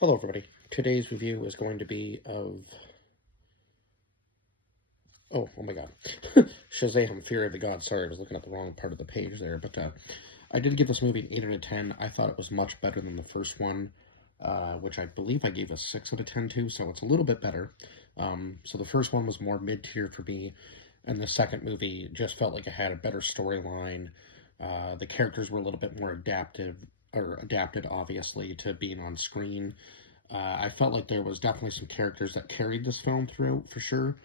Hello, everybody. Today's review is going to be of oh my god, Shazam! Fury of the Gods. Sorry, I was looking at the wrong part of the page there, but I did give this movie an 8 out of 10. I thought it was much better than the first one, which I believe I gave a 6 out of 10 to, so it's a little bit better. So the first one was more mid-tier for me, and the second movie just felt like it had a better storyline. The characters were a little bit more adapted, obviously, to being on screen. I felt like there was definitely some characters that carried this film through, for sure.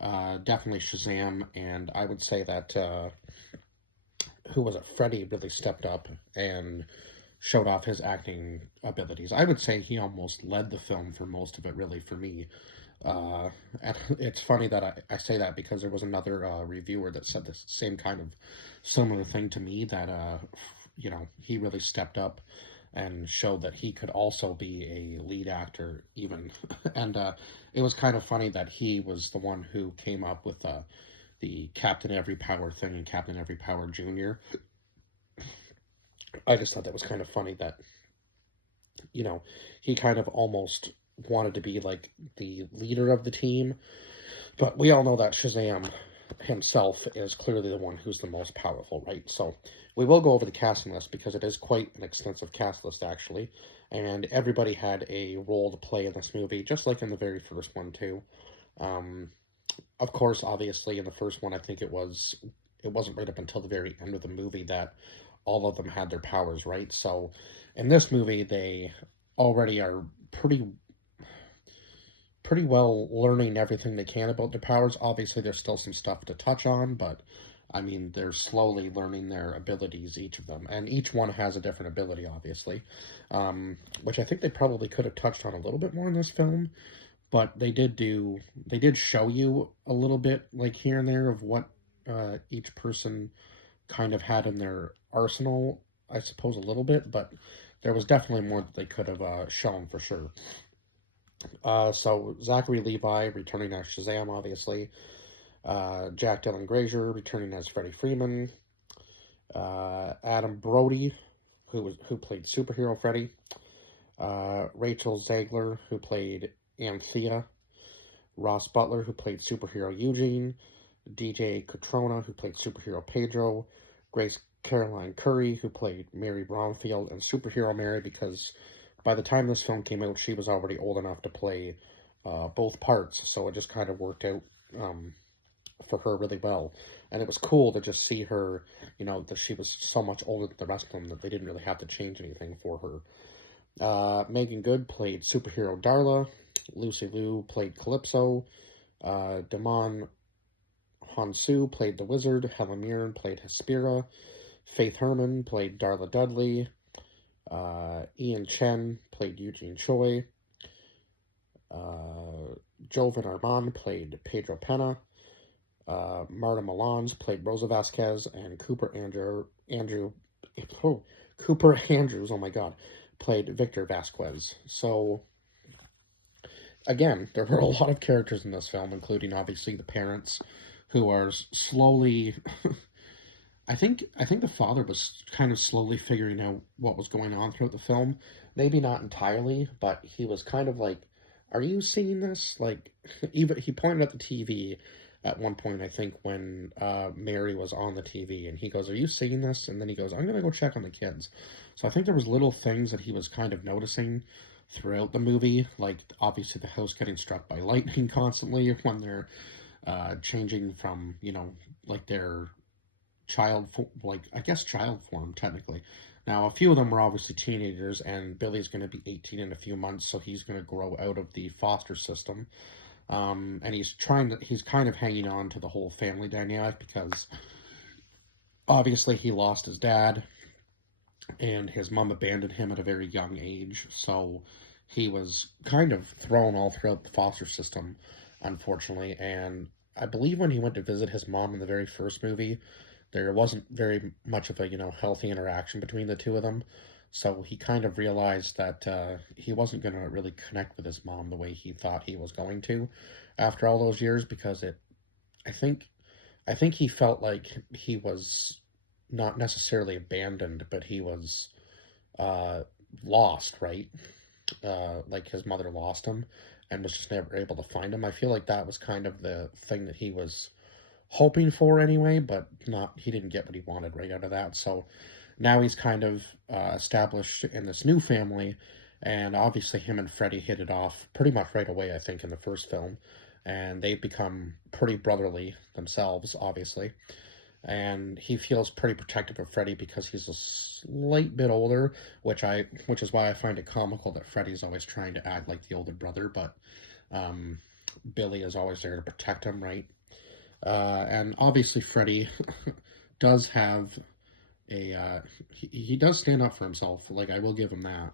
Definitely Shazam, and I would say that, who was it? Freddie really stepped up and showed off his acting abilities. I would say he almost led the film for most of it, really, for me. And it's funny that I say that because there was another reviewer that said the same kind of similar thing to me, that he really stepped up and showed that he could also be a lead actor even. And it was kind of funny that he was the one who came up with the Captain Every Power thing and Captain Every Power Junior. I just thought that was kind of funny that you know he kind of almost wanted to be like the leader of the team, but we all know that Shazam himself is clearly the one who's the most powerful, right? So we will go over the casting list because it is quite an extensive cast list, actually. And everybody had a role to play in this movie, just like in the very first one, too. Um, of course, obviously, in the first one, I think it wasn't right up until the very end of the movie that all of them had their powers, right? So in this movie, they already are pretty well learning everything they can about their powers. Obviously, there's still some stuff to touch on, but I mean, they're slowly learning their abilities, each of them, and each one has a different ability, obviously, which I think they probably could have touched on a little bit more in this film. But they did show you a little bit, like here and there, of what each person kind of had in their arsenal, I suppose, a little bit, but there was definitely more that they could have shown for sure. So Zachary Levi returning as Shazam, obviously. Jack Dylan Grazer returning as Freddie Freeman. Adam Brody, who played superhero Freddie. Rachel Zegler, who played Anthea. Ross Butler, who played superhero Eugene. DJ Cotrona, who played superhero Pedro. Grace Caroline Curry, who played Mary Bromfield and superhero Mary, because by the time this film came out, she was already old enough to play both parts, so it just kind of worked out for her really well. And it was cool to just see her, that she was so much older than the rest of them that they didn't really have to change anything for her. Megan Good played superhero Darla. Lucy Liu played Calypso. Damon Hansu played the Wizard. Helen Mirren played Hespera. Faith Herman played Darla Dudley. Ian Chen played Eugene Choi. Jovan Armand played Pedro Pena. Marta Milans played Rosa Vasquez, and Cooper Andrews, oh my god, played Victor Vasquez. So again, there were a lot of characters in this film, including obviously the parents, who are slowly. I think the father was kind of slowly figuring out what was going on throughout the film. Maybe not entirely, but he was kind of like, "Are you seeing this?" Like, even he pointed at the TV at one point, I think, when Mary was on the TV, and he goes, "Are you seeing this?" And then he goes, "I'm gonna go check on the kids." So I think there was little things that he was kind of noticing throughout the movie, like obviously the house getting struck by lightning constantly when they're changing from like their like I guess child form technically. Now a few of them were obviously teenagers, and Billy's going to be 18 in a few months, so he's going to grow out of the foster system. And he's kind of hanging on to the whole family dynamic because obviously he lost his dad, and his mom abandoned him at a very young age, so he was kind of thrown all throughout the foster system, unfortunately. And I believe when he went to visit his mom in the very first movie, there wasn't very much of a healthy interaction between the two of them. So he kind of realized that he wasn't going to really connect with his mom the way he thought he was going to after all those years, because I think I think he felt like he was not necessarily abandoned, but he was uh, lost, right? like his mother lost him and was just never able to find him. I feel like that was kind of the thing that he was hoping for anyway, but not he didn't get what he wanted right out of that. So now he's kind of established in this new family, and obviously him and Freddy hit it off pretty much right away, I think, in the first film, and they've become pretty brotherly themselves, obviously. And he feels pretty protective of Freddy because he's a slight bit older, which is why I find it comical that Freddy's always trying to act like the older brother, but um, Billy is always there to protect him, right? And obviously Freddy does have he does stand up for himself. Like I will give him that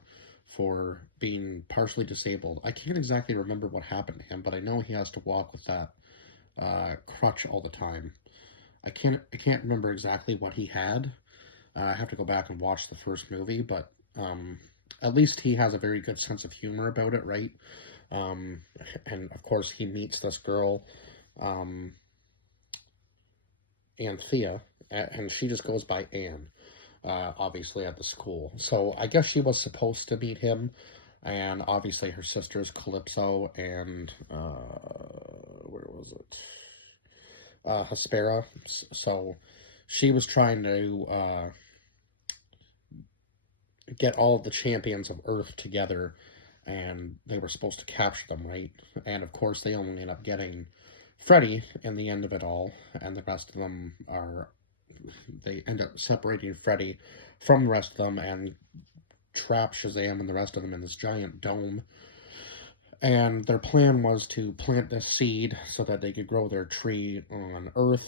for being partially disabled. I can't exactly remember what happened to him, but I know he has to walk with that crutch all the time. I can't remember exactly what he had. I have to go back and watch the first movie, but at least he has a very good sense of humor about it, right? Um, and of course, he meets this girl, um, Anthea, and she just goes by Anne, obviously at the school. So I guess she was supposed to meet him, and obviously her sisters Calypso and where was it? Hespera. So she was trying to get all of the champions of Earth together, and they were supposed to capture them, right? And of course, they only end up getting Freddy in the end of it all, and the rest of them are they end up separating Freddy from the rest of them and trap Shazam and the rest of them in this giant dome. And their plan was to plant this seed so that they could grow their tree on Earth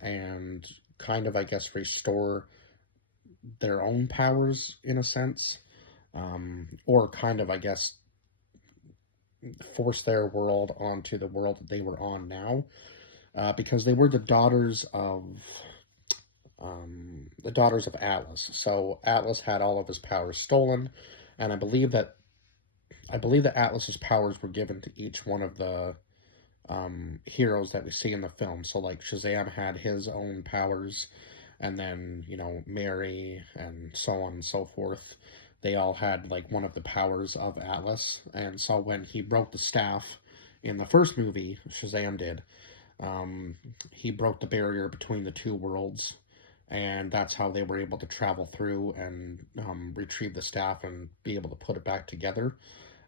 and kind of, I guess, restore their own powers in a sense, or kind of, I guess, force their world onto the world that they were on now, because they were the daughters of Atlas. So Atlas had all of his powers stolen, and I believe that Atlas's powers were given to each one of the heroes that we see in the film. So like Shazam had his own powers, and then Mary and so on and so forth. They all had like one of the powers of Atlas, and so when he broke the staff in the first movie, Shazam did. Um, he broke the barrier between the two worlds, and that's how they were able to travel through and retrieve the staff and be able to put it back together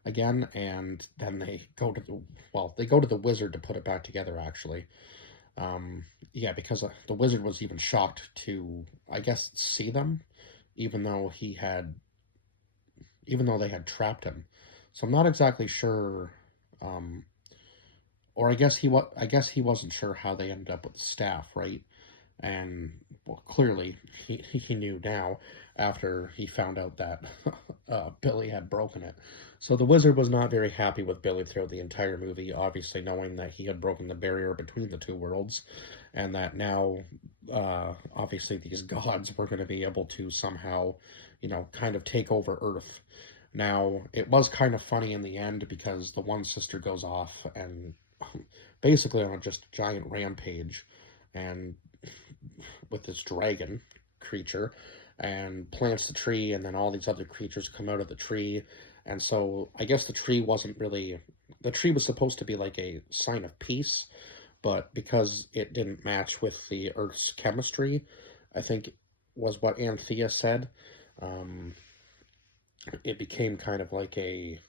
again. And then they go to the wizard to put it back together actually. Yeah, because the wizard was even shocked to, I guess, see them, even though they had trapped him. So I'm not exactly sure, um, or I guess he wasn't sure how they ended up with the staff, right? And well, clearly he knew now after he found out that Billy had broken it. So the wizard was not very happy with Billy throughout the entire movie, obviously knowing that he had broken the barrier between the two worlds, and that now, obviously, these gods were going to be able to somehow, kind of take over Earth. Now, it was kind of funny in the end because the one sister goes off and basically on just a giant rampage and with this dragon creature and plants the tree, and then all these other creatures come out of the tree. And so I guess the tree was supposed to be like a sign of peace, but because it didn't match with the Earth's chemistry, I think was what Anthea said, um, it became kind of like a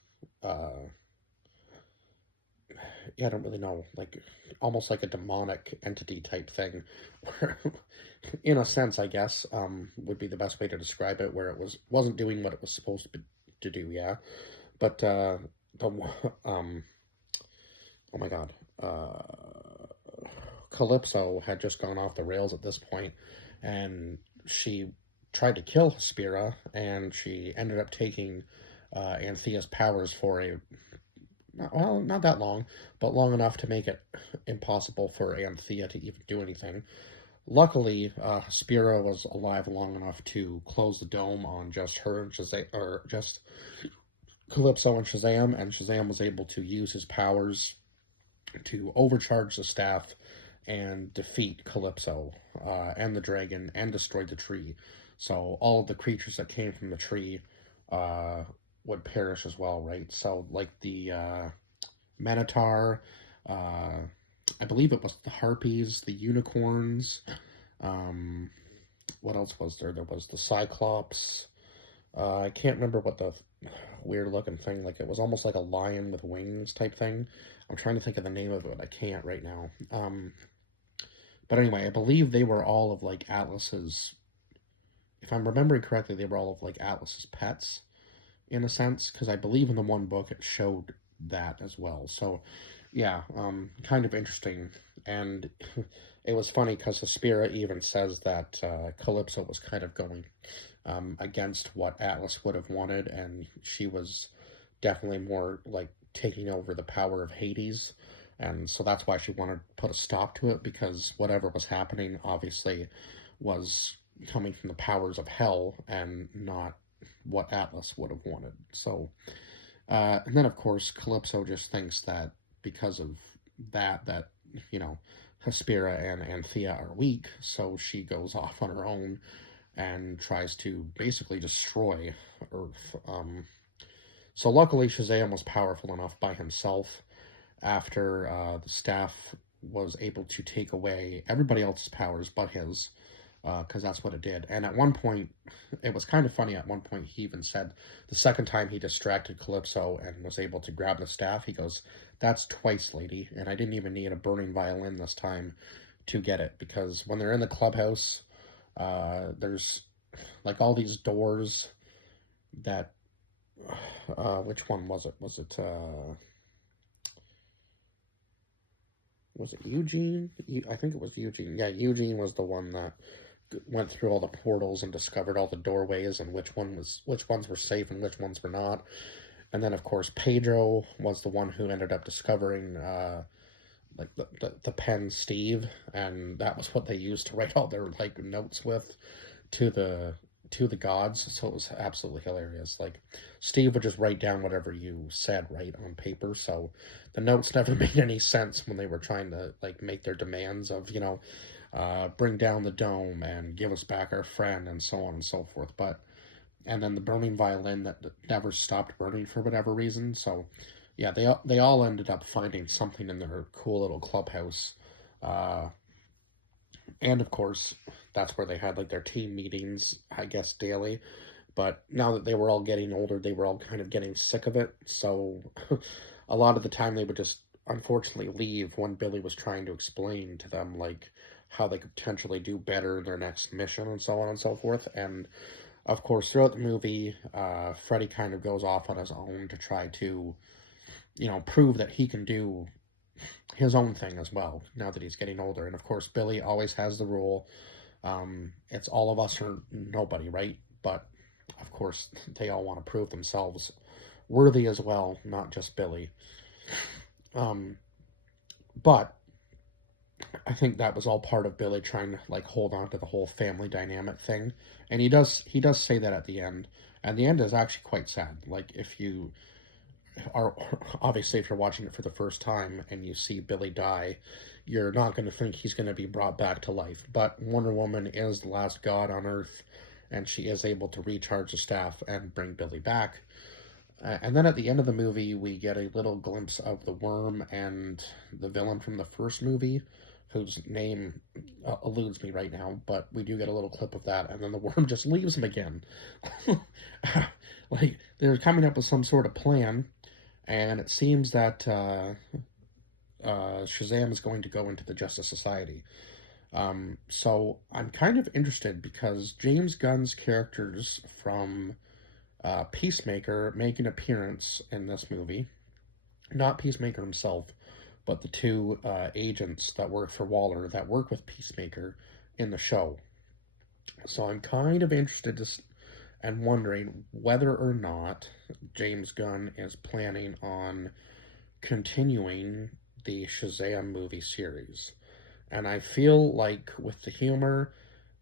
yeah, I don't really know, like almost like a demonic entity type thing, where, in a sense, I guess, would be the best way to describe it, where wasn't doing what it was supposed to do, yeah. But the oh my God, Calypso had just gone off the rails at this point, and she tried to kill Hespera, and she ended up taking Anthea's powers for not that long, but long enough to make it impossible for Anthea to even do anything. Luckily, Hespera was alive long enough to close the dome on just her and Shazam, or just Calypso and Shazam was able to use his powers to overcharge the staff and defeat Calypso and the dragon and destroy the tree. So all of the creatures that came from the tree uh, would perish as well, right? So like the Minotaur, uh, I believe it was the Harpies, the Unicorns. Um, what else was there? There was the Cyclops. I can't remember what the weird looking thing, like it was almost like a lion with wings type thing. I'm trying to think of the name of it. I can't right now. But anyway, I believe they were all of like Atlas's. If I'm remembering correctly, they were all of like Atlas's pets in a sense, because I believe in the one book it showed that as well. So, yeah, kind of interesting. And it was funny because Hespera even says that Calypso was kind of going against what Atlas would have wanted, and she was definitely more like taking over the power of Hades. And so that's why she wanted to put a stop to it, because whatever was happening obviously was coming from the powers of hell and not what Atlas would have wanted. So, and then of course, Calypso just thinks that because of that, you know, Hespera and Anthea are weak, so she goes off on her own and tries to basically destroy Earth. So luckily, Shazam was powerful enough by himself after the staff was able to take away everybody else's powers but his, because that's what it did. And at one point, it was kind of funny. At one point, he even said the second time he distracted Calypso and was able to grab the staff, he goes, "That's twice, lady, and I didn't even need a burning violin this time to get it." Because when they're in the clubhouse, there's like all these doors that which one was it? Was it Eugene? I think it was Eugene. Yeah, Eugene was the one that went through all the portals and discovered all the doorways and which ones were safe and which ones were not. And then of course Pedro was the one who ended up discovering like the pen Steve, and that was what they used to write all their like notes with to the gods. So it was absolutely hilarious. Like Steve would just write down whatever you said right on paper, so the notes never made any sense when they were trying to like make their demands of, you know, bring down the dome and give us back our friend and so on and so forth. But and then the burning violin that never stopped burning for whatever reason. So yeah, they all ended up finding something in their cool little clubhouse. uh, and of course, that's where they had like their team meetings, I guess, daily. But now that they were all getting older, they were all kind of getting sick of it. So a lot of the time they would just unfortunately leave when Billy was trying to explain to them like how they could potentially do better in their next mission and so on and so forth. And of course, throughout the movie, Freddy kind of goes off on his own to try to, you know, prove that he can do his own thing as well now that he's getting older. And of course, Billy always has the rule, it's all of us or nobody, right? But of course, they all want to prove themselves worthy as well, not just Billy. Um, but I think that was all part of Billy trying to like hold on to the whole family dynamic thing, and he does say that at the end, and the end is actually quite sad. Like if you are obviously if you're watching it for the first time and you see Billy die, you're not going to think he's going to be brought back to life. But Wonder Woman is the last god on Earth, and she is able to recharge the staff and bring Billy back. And then at the end of the movie, we get a little glimpse of the worm and the villain from the first movie, whose name eludes me right now, but we do get a little clip of that, and then the worm just leaves him again. Like, they're coming up with some sort of plan, and it seems that Shazam is going to go into the Justice Society. So I'm kind of interested because James Gunn's characters from Peacemaker make an appearance in this movie. Not Peacemaker himself, but the two agents that work for Waller that work with Peacemaker in the show. So I'm kind of interested and wondering whether or not James Gunn is planning on continuing the Shazam movie series. And I feel like with the humor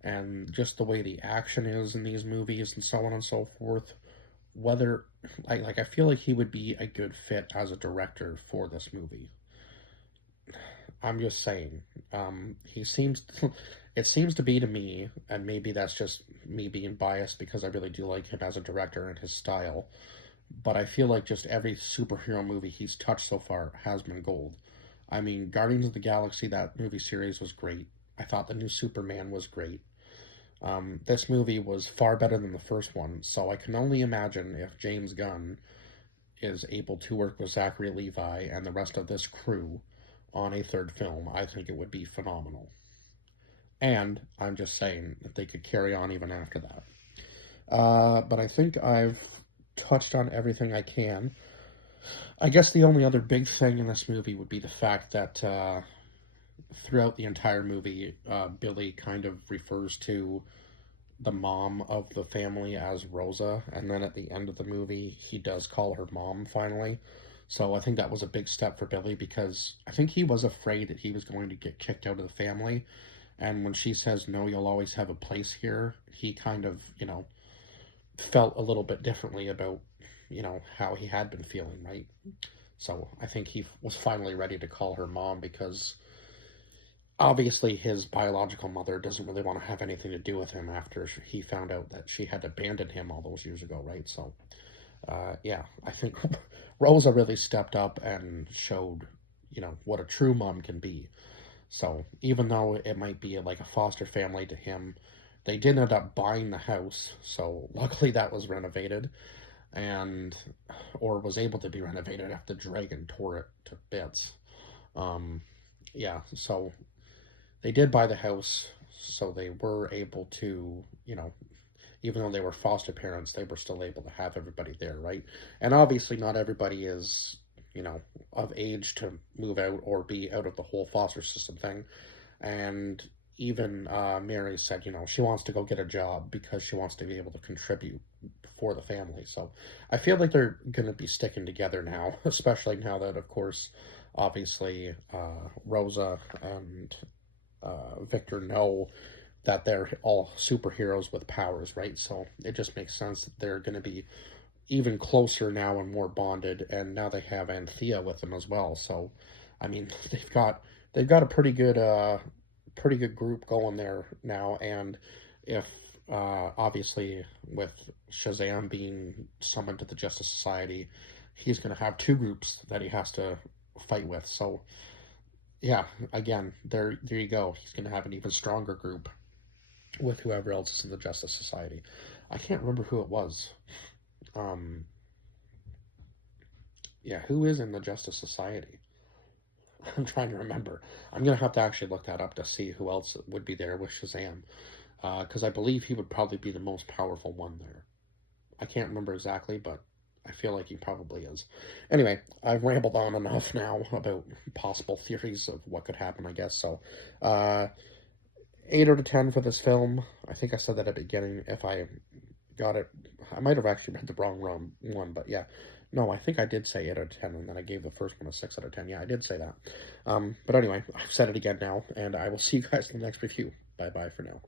and just the way the action is in these movies and so on and so forth, whether I feel like he would be a good fit as a director for this movie. I'm just saying. He seems it seems to be to me, and maybe that's just me being biased because I really do like him as a director and his style. but I feel like just every superhero movie he's touched so far has been gold. I mean, Guardians of the Galaxy, that movie series was great. I thought the new Superman was great. This movie was far better than the first one, so I can only imagine if James Gunn is able to work with Zachary Levi and the rest of this crew on a third film. I think it would be phenomenal. And I'm just saying that they could carry on even after that. But I think I've touched on everything I can. I guess the only other big thing in this movie would be the fact that throughout the entire movie, Billy kind of refers to the mom of the family as Rosa, and then at the end of the movie, he does call her mom finally. So I think that was a big step for Billy because I think he was afraid that he was going to get kicked out of the family. And when she says, "No, you'll always have a place here," he kind of, felt a little bit differently about, how he had been feeling, right? So I think he was finally ready to call her mom because obviously his biological mother doesn't really want to have anything to do with him after he found out that she had abandoned him all those years ago, right? So, yeah, I think Rosa really stepped up and showed, what a true mom can be. So even though it might be like a foster family to him, they did end up buying the house. So luckily that was renovated and or was able to be renovated after the dragon tore it to bits. Um, yeah, so they did buy the house, so they were able to, even though they were foster parents, they were still able to have everybody there, right? And obviously, not everybody is, of age to move out or be out of the whole foster system thing. And even Mary said, she wants to go get a job because she wants to be able to contribute for the family. So I feel like they're going to be sticking together now, especially now that, of course, obviously, Rosa and Victor know that they're all superheroes with powers, right? So it just makes sense that they're going to be even closer now and more bonded. And now they have Anthea with them as well. So, I mean, they've got a pretty good group going there now. And if obviously with Shazam being summoned to the Justice Society, he's going to have two groups that he has to fight with. So yeah, again, there you go. He's going to have an even stronger group with whoever else is in the Justice Society. I can't remember who it was. Um, yeah, who is in the Justice Society? I'm trying to remember. I'm gonna have to actually look that up to see who else would be there with Shazam, because I believe he would probably be the most powerful one there. I can't remember exactly, but I feel like he probably is. Anyway, I've rambled on enough now about possible theories of what could happen, I guess. So, uh, 8 out of 10 for this film. I think I said that at the beginning. If I got it, I might have actually read the wrong one, but yeah. No, I think I did say 8 out of 10, and then I gave the first one a 6 out of 10. Yeah, I did say that. But anyway, I've said it again now, and I will see you guys in the next review. Bye bye for now.